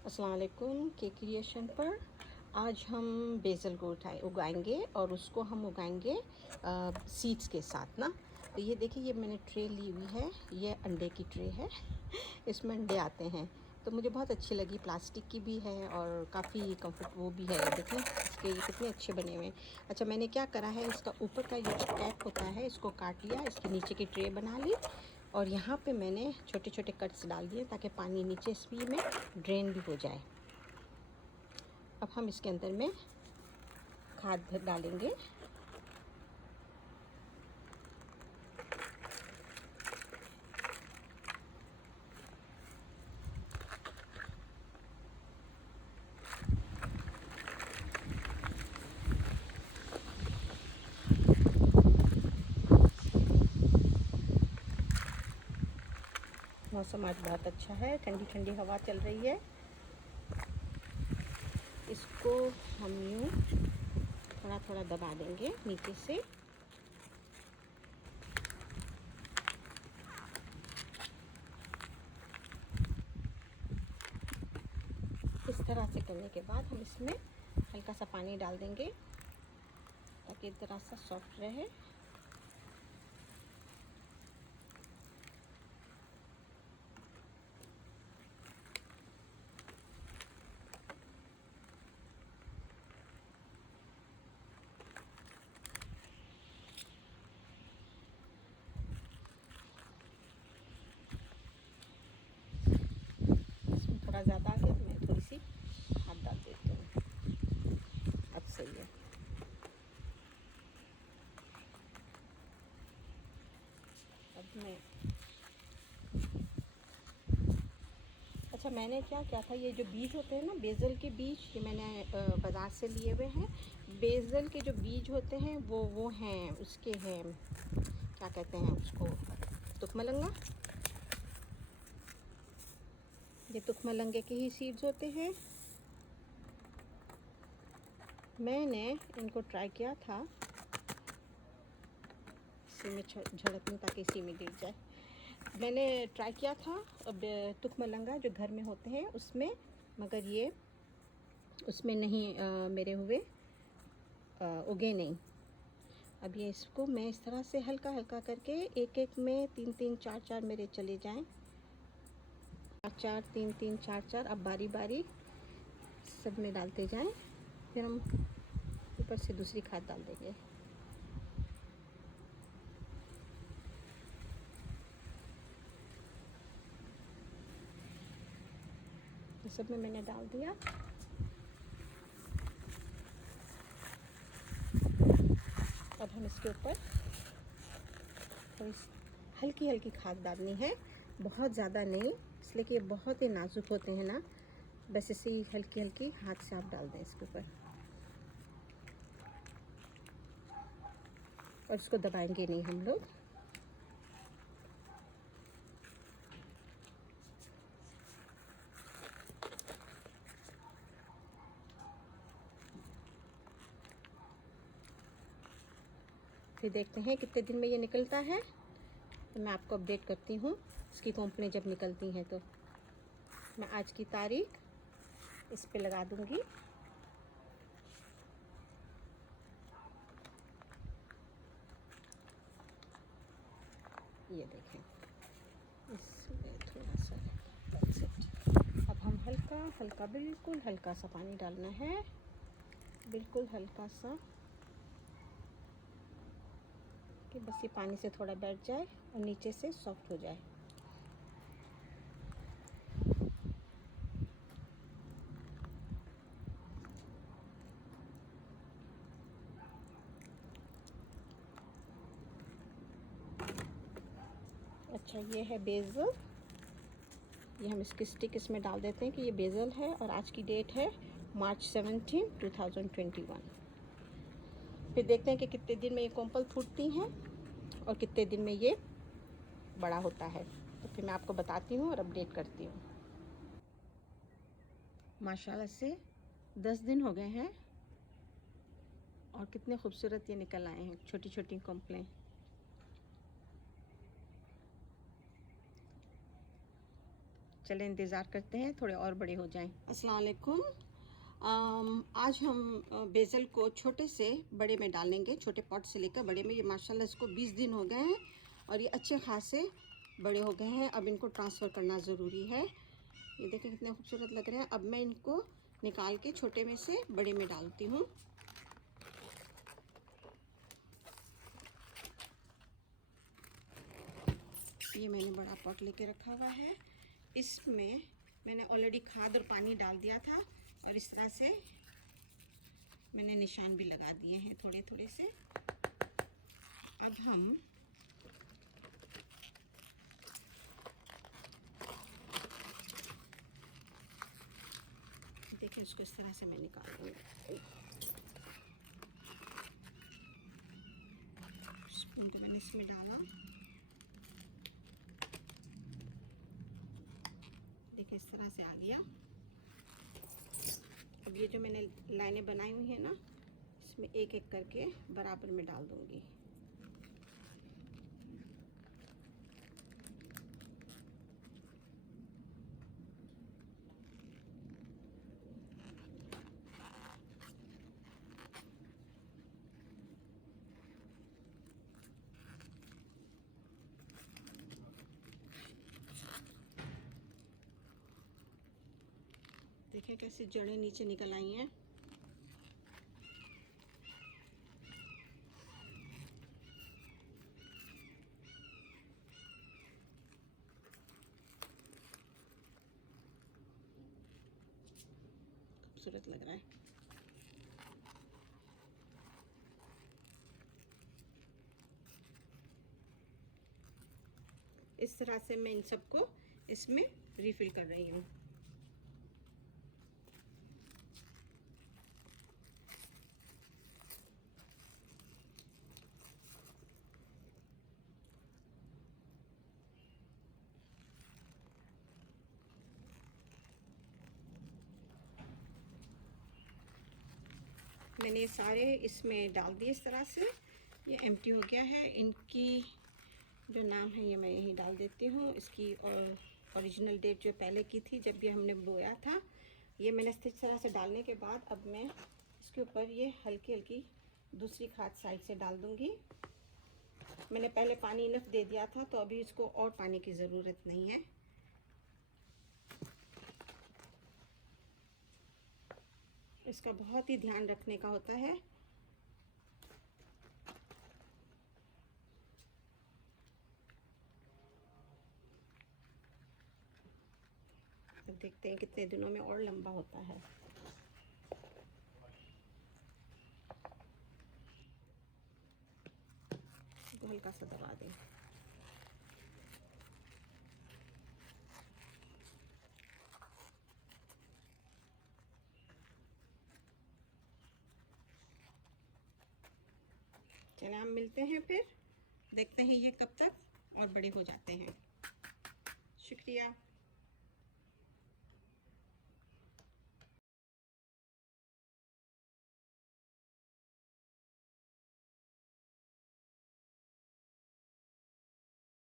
अस्सलाम वालेकुम के क्रिएशन पर आज हम बेसल को उगाएंगे और उसको हम उगाएंगे सीड्स के साथ ना। तो ये देखिए, ये मैंने ट्रे ली हुई है, ये अंडे की ट्रे है। इसमें अंडे आते हैं, तो मुझे बहुत अच्छी लगी। प्लास्टिक की भी है और काफ़ी कंफर्ट वो भी है। ये देखें इसके, ये कितने अच्छे बने हुए हैं। अच्छा, मैंने क्या करा है, इसका ऊपर का जो कैप होता है इसको काट लिया, इसके नीचे की ट्रे बना ली और यहाँ पे मैंने छोटे छोटे कट्स डाल दिए ताकि पानी नीचे इसमें में ड्रेन भी हो जाए। अब हम इसके अंदर में खाद डालेंगे। मौसम आज बहुत अच्छा है, ठंडी ठंडी हवा चल रही है। इसको हम यूँ थोड़ा थोड़ा दबा देंगे नीचे से। इस तरह से करने के बाद हम इसमें हल्का सा पानी डाल देंगे ताकि ज़रा सा सॉफ्ट रहे। इसमें थोड़ा ज़्यादा आ गया तो मैं थोड़ी सी खाद डाल देती हूँ। अब सही है। अब मैं अच्छा, मैंने क्या किया था, ये जो बीज होते हैं ना बेसल के बीज, ये मैंने बाज़ार से लिए हुए हैं। बेसल के जो बीज होते हैं वो हैं, उसके हैं, क्या कहते हैं उसको, तुखमलंगा। ये तुखमलंगे के ही सीड्स होते हैं। मैंने इनको ट्राई किया था, इसी में झड़कने ताकि इसी में गिर जाए। मैंने ट्राई किया था अब तुखमलंगा जो घर में होते हैं उसमें, मगर ये उसमें नहीं मेरे हुए, उगे नहीं। अब ये इसको मैं इस तरह से हल्का हल्का करके एक एक में 3-3 4-4 मेरे चले जाएं। 4 3-3 4-4 अब बारी बारी सब में डालते जाएं। फिर हम ऊपर से दूसरी खाद डाल देंगे। ये सब में मैंने डाल दिया। अब हम इसके ऊपर थोड़ी हल्की हल्की खाद डालनी है, बहुत ज़्यादा नहीं, इसलिए कि ये बहुत ही नाजुक होते हैं ना। बस इसे हल्की हल्की हाथ से आप डाल दें इसके ऊपर और इसको दबाएंगे नहीं हम लोग। फिर देखते हैं कितने दिन में ये निकलता है, तो मैं आपको अपडेट करती हूँ इसकी कोंपलें जब निकलती हैं। तो मैं आज की तारीख इस पे लगा दूँगी। ये देखें, इसमें थोड़ा सा अब हम हल्का हल्का, बिल्कुल हल्का सा पानी डालना है, बिल्कुल हल्का सा, कि बस ये पानी से थोड़ा बैठ जाए और नीचे से सॉफ्ट हो जाए। अच्छा, ये है बेसल। ये हम इसकी स्टिक इसमें डाल देते हैं कि ये बेसल है और आज की डेट है मार्च 17, 2021। फिर देखते हैं कि कितने दिन में ये कोंपल फूटती हैं और कितने दिन में ये बड़ा होता है। तो फिर मैं आपको बताती हूँ और अपडेट करती हूँ। माशाल्लाह से 10 दिन हो गए हैं और कितने खूबसूरत ये निकल आए हैं, छोटी छोटी कोंपलें। चले इंतज़ार करते हैं थोड़े और बड़े हो जाएं। अस्सलाम वालेकुम। आज हम बेसल को छोटे से बड़े में डालेंगे, छोटे पॉट से लेकर बड़े में। ये माशाल्लाह इसको 20 दिन हो गए हैं और ये अच्छे खासे बड़े हो गए हैं। अब इनको ट्रांसफ़र करना ज़रूरी है। ये देखें कितने खूबसूरत लग रहे हैं। अब मैं इनको निकाल के छोटे में से बड़े में डालती हूँ। ये मैंने बड़ा पॉट लेके रखा हुआ है। इसमें मैंने ऑलरेडी खाद और पानी डाल दिया था और इस तरह से मैंने निशान भी लगा दिए हैं थोड़े थोड़े से। अब हम देखिए उसको इस तरह से मैं निकाल दूँगी। स्पून को मैंने इसमें डाला, देखिए इस तरह से आ गया। अब ये जो मैंने लाइनें बनाई हुई हैं ना, इसमें एक एक करके बराबर में डाल दूँगी। देखिए कैसे जड़ें नीचे निकल आई हैं। खूबसूरत लग रहा है। इस तरह से मैं इन सबको इसमें रिफिल कर रही हूँ। मैंने सारे इसमें डाल दिए इस तरह से। ये एम्प्टी हो गया है। इनकी जो नाम है ये मैं यहीं डाल देती हूँ। इसकी और ओरिजिनल डेट जो पहले की थी जब ये हमने बोया था, ये मैंने इस तरह से डालने के बाद अब मैं इसके ऊपर ये हल्की हल्की दूसरी खाद साइड से डाल दूँगी। मैंने पहले पानी इनफ दे दिया था तो अभी इसको और पानी की ज़रूरत नहीं है। इसका बहुत ही ध्यान रखने का होता है। अब देखते हैं कितने दिनों में और लंबा होता है। तो हल्का सा दबा दें। चलिए हम मिलते हैं फिर, देखते हैं ये कब तक और बड़े हो जाते हैं। शुक्रिया।